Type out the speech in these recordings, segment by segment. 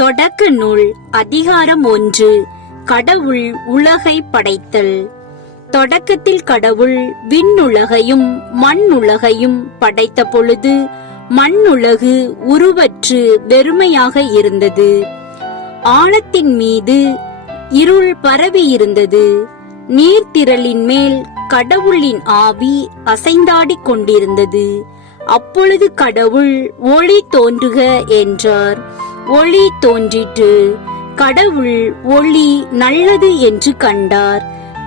தொடக்க நூல் அதிகாரம் 1. கடவுள் உலகை படைத்தல். தொடக்கத்தில் கடவுள் விண்ணுலகையும் மண்ணுலகையும் படைத்த பொழுது மண்ணுலகு உருவற்று வெறுமையாக இருந்தது. ஆழத்தின் மீது இருள் பரவியிருந்தது. நீர்த்திரளின் மேல் கடவுளின் ஆவி அசைந்தாடிக் கொண்டிருந்தது. அப்பொழுது கடவுள் ஒளி தோன்றுக என்றார். ஒளி தோன்றிற்று. கடவுள் ஒளி நல்லது என்று கண்டார்.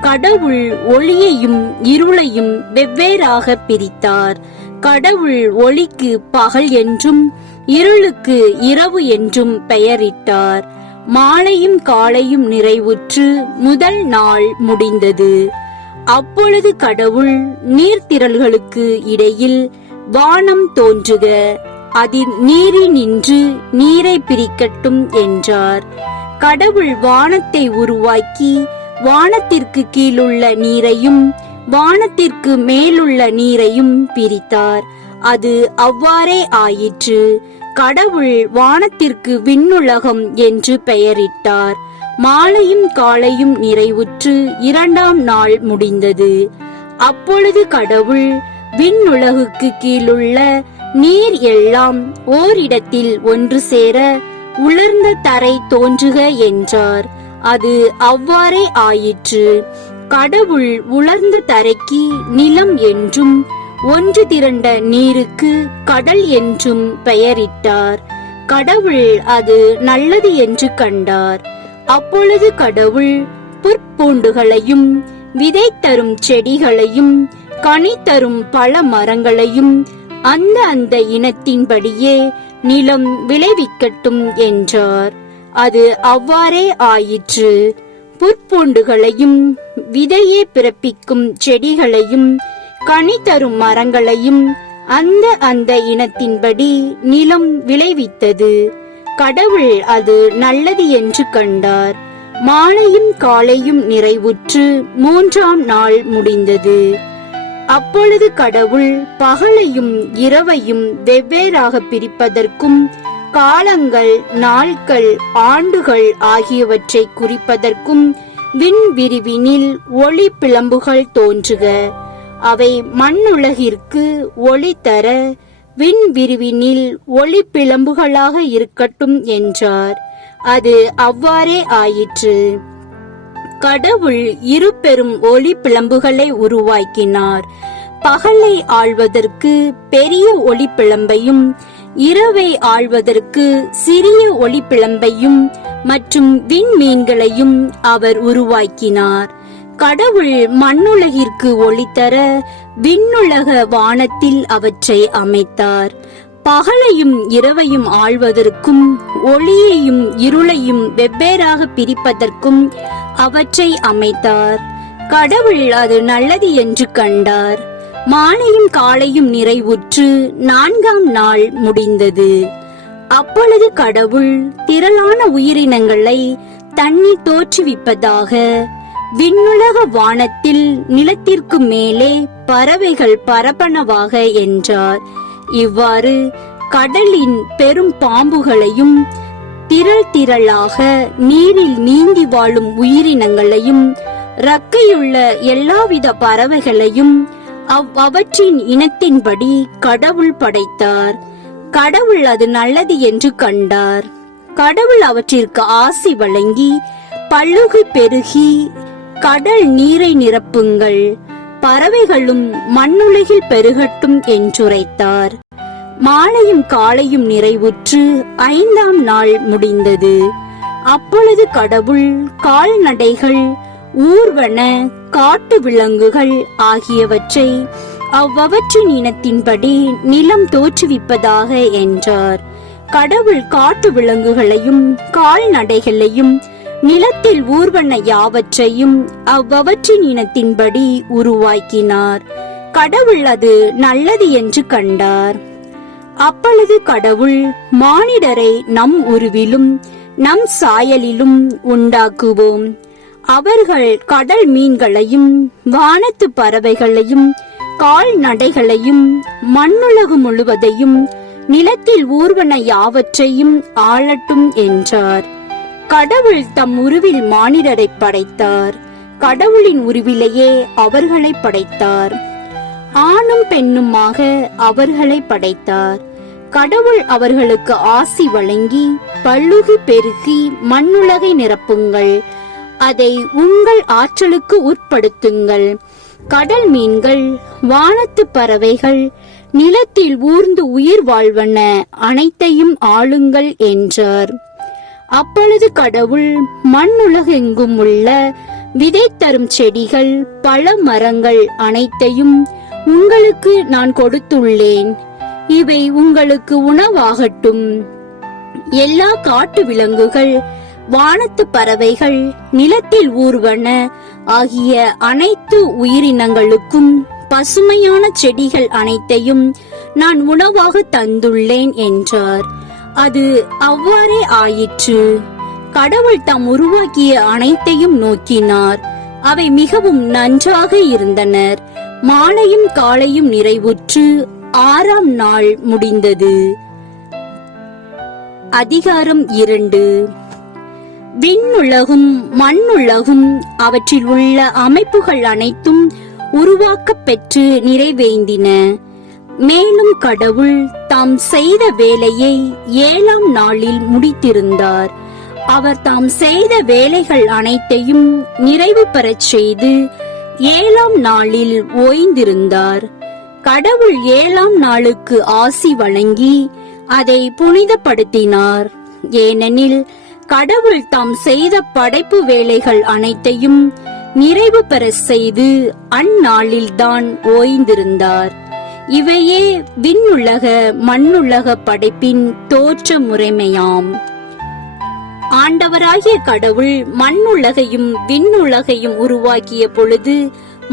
கடவுள் ஒளியையும் இருளையும் வெவ்வேறாக பிரித்தார். கடவுள் ஒளிக்கு பகல் என்றும் இருளுக்கு இரவு என்றும் பெயரிட்டார். மாலையும் காலையும் நிறைவுற்று முதல் நாள் முடிந்தது. அப்பொழுது கடவுள் நீர்த்திரள்களுக்கு இடையில் வானம் தோன்றுக, அதில் நீரினின்று நீரை பிரிக்கட்டும் என்றார். கடவுள் வானத்தை உருவாக்கி வானத்திற்கு கீழுள்ள நீரையும் வானத்திற்கு மேலுள்ள நீரையும் பிரித்தார். அது அவ்வாறே ஆயிற்று. கடவுள் வானத்திற்கு விண்ணுலகம் என்று பெயரிட்டார். மாலையும் காலையும் நிறைவுற்று இரண்டாம் நாள் முடிந்தது. அப்பொழுது கடவுள் விண்ணுலகுக்கு கீழுள்ள நீர் எல்லாம் ஓரிடத்தில் ஒன்று சேர உலர்ந்த தரை தோன்றுக என்றார். அது அவ்வாறே ஆயிற்று. கடவுள் உலர்ந்த தரைக்கு நிலம் என்றும் ஒன்று திரண்ட நீருக்கு கடல் என்றும் பெயரிட்டார். கடவுள் அது நல்லது என்று கண்டார். அப்பொழுது கடவுள் புற்பூண்டுகளையும் விதை தரும் செடிகளையும் கனி தரும் பல மரங்களையும் அந்த இனத்தின்படியே நிலம் விளைவிக்கட்டும் என்றார். அது அவ்வாறே ஆயிற்று. புற்பூண்டுகளையும் விதையே பிறப்பிக்கும் செடிகளையும் கனி தரும் மரங்களையும் அந்த இனத்தின்படி நிலம் விளைவித்தது. கடவுள் அது நல்லது என்று கண்டார். மாலையும் காலையும் நிறைவுற்று மூன்றாம் நாள் முடிந்தது. அப்பொழுது கடவுள் பகலையும் இரவையும் வெவ்வேறாக பிரிப்பதற்கும் காலங்கள் நாட்கள் ஆண்டுகள் ஆகியவற்றை குறிப்பதற்கும் விண்விரிவினில் ஒளி பிளம்புகள் தோன்றுக, அவை மண்ணுலகிற்கு ஒளி தர விண்விரிவினில் ஒளி பிளம்புகளாக இருக்கட்டும் என்றார். அது அவ்வாறே ஆயிற்று. கடவுள் இரு பெரும் ஒளி பிளம்புகளை உருவாக்கினார். பகலை ஆள்வதற்கு பெரிய ஒளி பிளம்பையும் இரவை ஆள்வதற்கு சிறிய ஒளி பிளம்பையும் மற்றும் விண்மீன்களையும் அவர் உருவாக்கினார். கடவுள் மண்ணுலகிற்கு ஒளி தர விண்ணுலக வானத்தில் அவற்றை அமைத்தார். பகலையும் இரவையும் ஆள்வதற்கும் ஒளியையும் இருளையும் வெவ்வேறாக பிரிப்பதற்கும் அவற்றை அமைத்தார். கடவுள் அது நல்லது என்று கண்டார். மாலையும் காலையும் நிறைவுற்று நான்காம் நாள் முடிந்தது. அப்பொழுது கடவுள் திரளான உயிரினங்களை தண்ணீர் தோற்றுவிப்பதாக, விண்ணுலக வானத்தில் நிலத்திற்கு மேலே பறவைகள் பரப்பனவாக என்றார். இவ்வாறு கடலின் பெரும் பாம்புகளையும் திரள் திரளாக நீரில் நீந்தி வாழும் உயிரினங்களையும் இறக்கையுள்ள எல்லாவித பறவைகளையும் அவற்றின் இனத்தின்படி கடவுள் படைத்தார். கடவுள் அது நல்லது என்று கண்டார். கடவுள் அவற்றிற்கு ஆசி வழங்கி, பல்லுகி பெருகி கடல் நீரை நிரப்புங்கள், பறவைகளும் மண்ணுலகில் பெருகட்டும் என்றுரைத்தார். மாலையும் காலையும் நிறைவுற்று ஐந்தாம் நாள் முடிந்தது. அப்பொழுது கடவுள் கால்நடைகள், ஊர்வன, காட்டு விலங்குகள் ஆகியவற்றை அவ்வவற்றின் இனத்தின்படி நிலம் தோற்றுவிப்பதாக என்றார். கடவுள் காட்டு விலங்குகளையும் கால்நடைகளையும் நிலத்தில் ஊர்வன யாவற்றையும் அவ்வவற்றின் இனத்தின்படி உருவாக்கினார். கடவுள் அது நல்லது என்று கண்டார். அப்பொழுது கடவுள் மானிடரை நம் உருவிலும் நம் சாயலிலும் உண்டாக்குவோம். அவர்கள் கடல் மீன்களையும் வானத்து பறவைகளையும் கால்நடைகளையும் மண்ணுலகு முழுவதையும் நிலத்தில் ஊர்வன யாவற்றையும் ஆளட்டும் என்றார். கடவுள் தம் உருவில் மானிடரை படைத்தார். கடவுளின் உருவிலேயே அவர்களை படைத்தார். ஆணும் பெண்ணுமாக அவர்களை படைத்தார். கடவுள் அவர்களுக்கு ஆசி வழங்கி, பல்லுகி பெருகி மண்ணுலகை நிரப்புங்கள், அதை உங்கள் ஆற்றலுக்கு உட்படுத்துங்கள். கடல் மீன்கள், வானத்து பறவைகள், நிலத்தில் ஊர்ந்து உயிர் வாழ்வன அனைத்தையும் ஆளுங்கள் என்றார். அப்பொழுது கடவுள் மண்ணுலகெங்கும் உள்ள விதை தரும் செடிகள், பழ மரங்கள் அனைத்தையும் உங்களுக்கு நான் கொடுத்துள்ளேன். இவை உங்களுக்கு உணவாகட்டும். எல்லா காட்டு விலங்குகள், வானத்து பறவைகள், நிலத்தில் ஊர்வன ஆகிய அனைத்து உயிரினங்களுக்கும் பசுமையான செடிகள் அனைத்தையும் நான் உணவாக தந்துள்ளேன் என்றார். அது அவ்வாறே ஆயிற்று. கடவுள் தாம் உருவாக்கிய அனைத்தையும் நோக்கினார். அவை மிகவும் நன்றாக இருந்தனர். மாலையும் காலையும் நிறைவுற்று 6ஆம் நாள் முடிந்தது. அதிகாரம் 2. விண்ணுலகும் மண்ணுலகும் அவற்றில் உள்ள அமைப்புகள் அனைத்தும் உருவாக்கப் பெற்று நிறைவேந்தின. மேலும் கடவுள் தாம் செய்த வேலையை 7ஆம் நாளில் முடித்திருந்தார். அவர் தாம் செய்த வேலைகள் அனைத்தையும் நிறைவு பெறச் செய்து 7ஆம் நாளில் ஓய்ந்திருந்தார். கடவுள் 7ஆம் நாளுக்கு ஆசி வழங்கி அதை புனிதப்படுத்தினார். ஏனெனில் கடவுள் தாம் செய்த படைப்பு வேலைகள் அனைத்தையும் நிறைவு பெற செய்து அந்நாளில்தான் ஓய்ந்திருந்தார். இவையே விண்ணுலக மண்ணுலக படைப்பின் தோற்ற முறைமையாம். ஆண்டவராகிய கடவுள் மண்ணுலகையும் விண்ணுலகையும் உருவாக்கிய பொழுது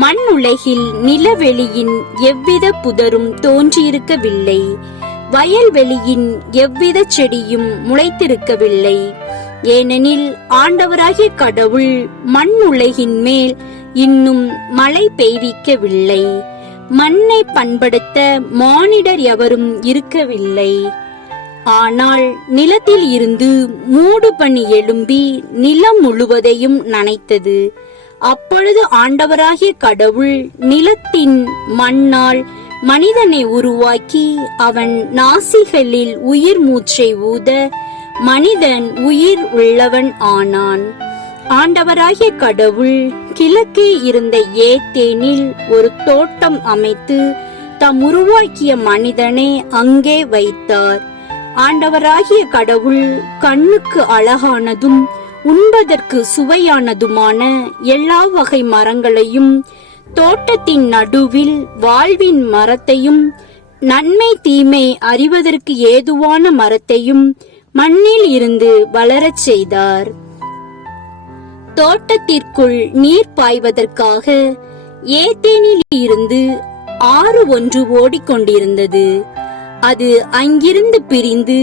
மண்ணுலகில் நிலவெளியின் எவ்வித புதரும் தோன்றியிருக்கவில்லை, வயல்வெளியின் எவ்வித செடியும் முளைத்திருக்கவில்லை. ஏனெனில் ஆண்டவராகிய கடவுள் மண்ணுலகின் மேல் இன்னும் மழை பெய்விக்கவில்லை. மண்ணை பண்படுத்த மானிடர் எவரும் இருக்கவில்லை. ஆனால் நிலத்தில் இருந்து மூடு பனி எழும்பி நிலம் முழுவதையும் நனைத்தது. அப்பொழுது ஆண்டவராகிய கடவுள் நிலத்தின் மண்ணால் மனிதனை உருவாக்கி அவன் நாசிகளில் உயிர் மூச்சை ஊத மனிதன் உயிர் உள்ளவன் ஆனான். ஆண்டவராகிய கடவுள் கிழக்கே இருந்த ஏதேனில் ஒரு தோட்டம் அமைத்து தாம் உருவாக்கிய மனிதனை அங்கே வைத்தார். ஆண்டவராகிய கடவுள் கண்ணுக்கு அழகானதும் உண்பதற்கு சுவையானதுமான எல்லா வகை மரங்களையும், தோட்டத்தின் நடுவில் வாழ்வின் மரத்தையும், நன்மை தீமை அறிவதற்கு ஏதுவான மரத்தையும் மண்ணில் இருந்து வளரச் செய்தார். தோட்டத்திற்குள் நீர் பாய்வதற்காக ஏதேனில் இருந்து ஆறு ஒன்று ஓடிக்கொண்டிருந்தது. அது அங்கிருந்து பிரிந்து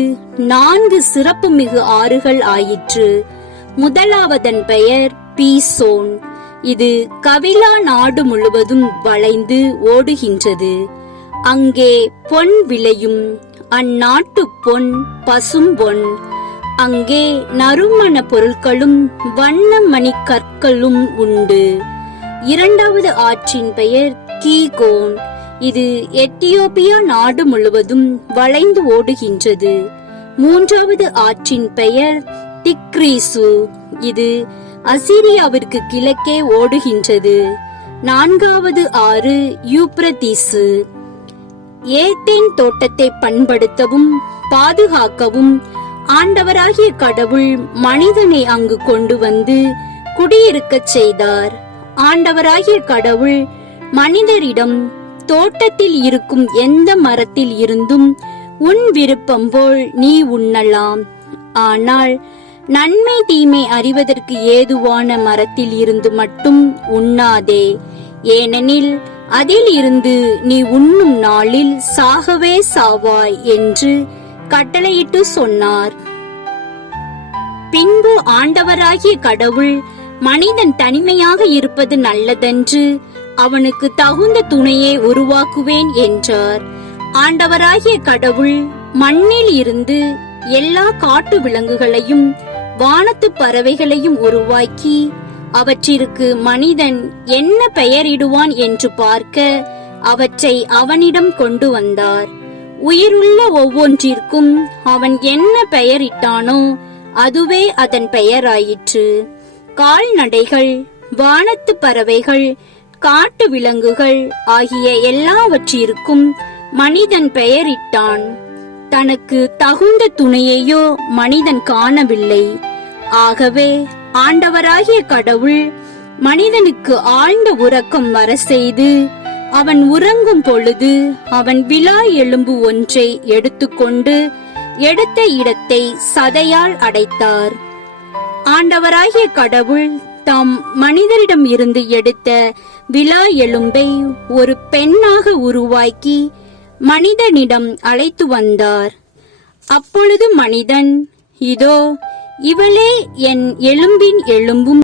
4 சிறப்புமிகு ஆறுகள் ஆயிற்று. முதலாவதன் பெயர் பீசோன். இது கவிலா நாடு முழுவதும் வளைந்து ஓடுகின்றது. அங்கே பொன் விளையும். அந்நாட்டு பொன் பசும் பொன். அங்கே நறுமண பொருட்களும் வண்ண மணி கற்களும் உண்டு. இரண்டாவது ஆற்றின் பெயர் கீகோன். இது எத்தியோப்பியா நாடு முழுவதும் வளைந்து ஓடுகின்றது. மூன்றாவது ஆற்றின் பெயர் திக்ரீசு. இது அசீரியாவிற்கு கிழக்கே ஓடுகின்றது. நான்காவது ஆறு யூப்ரதீசு. ஏதேன் தோட்டத்தை பண்படுத்தவும் பாதுகாக்கவும் ஆண்டவராகிய கடவுள் மனிதனை அங்கு கொண்டு வந்து குடியிருக்கச் செய்தார். ஆண்டவராகிய கடவுள் மனிதரிடம், தோட்டத்தில் இருக்கும் எந்த மரத்தில் இருந்தும் உன் விருப்பம் போல் நீ உண்ணலாம், ஆனால் நன்மை தீமை அறிவதற்கு ஏதுவான மரத்தில் இருந்து மட்டும் உண்ணாதே, ஏனெனில் அதில் இருந்து நீ உண்ணும் நாளில் சாகவே சாவாய் என்று கட்டளையிட்டு சொன்னார். பின்பு ஆண்டவராகிய கடவுள் மனிதன் தனிமையாக இருப்பது நல்லதென்று அவனுக்கு தகுந்த துணையை உருவாக்குவேன் என்றார். ஆண்டவராகிய கடவுள் மண்ணில் இருந்து எல்லா காட்டு விலங்குகளையும் வானத்து பறவைகளையும் உருவாக்கி அவற்றிற்கு மனிதன் என்ன பெயரிடுவான் என்று பார்க்க அவற்றை அவனிடம் கொண்டு வந்தார். உயிருள்ள ஒவ்வொன்றிற்கும் அவன் என்ன பெயரிட்டானோ அதுவே அதன் பெயராயிற்று. கால்நடைகள், வானத்து பறவைகள், காட்டு விலங்குகள் ஆகிய எல்லாவற்றிற்கும் மனிதன் பெயரிட்டான். தனக்கு தகுந்த துணையையோ மனிதன் காணவில்லை. ஆகவே ஆண்டவராகிய கடவுள் மனிதனுக்கு ஆழ்ந்த உறக்கம் வர செய்து அவன் உறங்கும் பொழுது அவன் விலா எலும்பு ஒன்றை எடுத்துக்கொண்டு எடுத்த இடத்தை சதையால் அடைத்தார். ஆண்டவராகிய கடவுள் தாம் மனிதரிடம் இருந்து எடுத்த விலா எலும்பை ஒரு பெண்ணாக உருவாக்கி மனிதனிடம் அழைத்து வந்தார். அப்பொழுது மனிதன், இதோ இவளே என் எலும்பின் எலும்பும்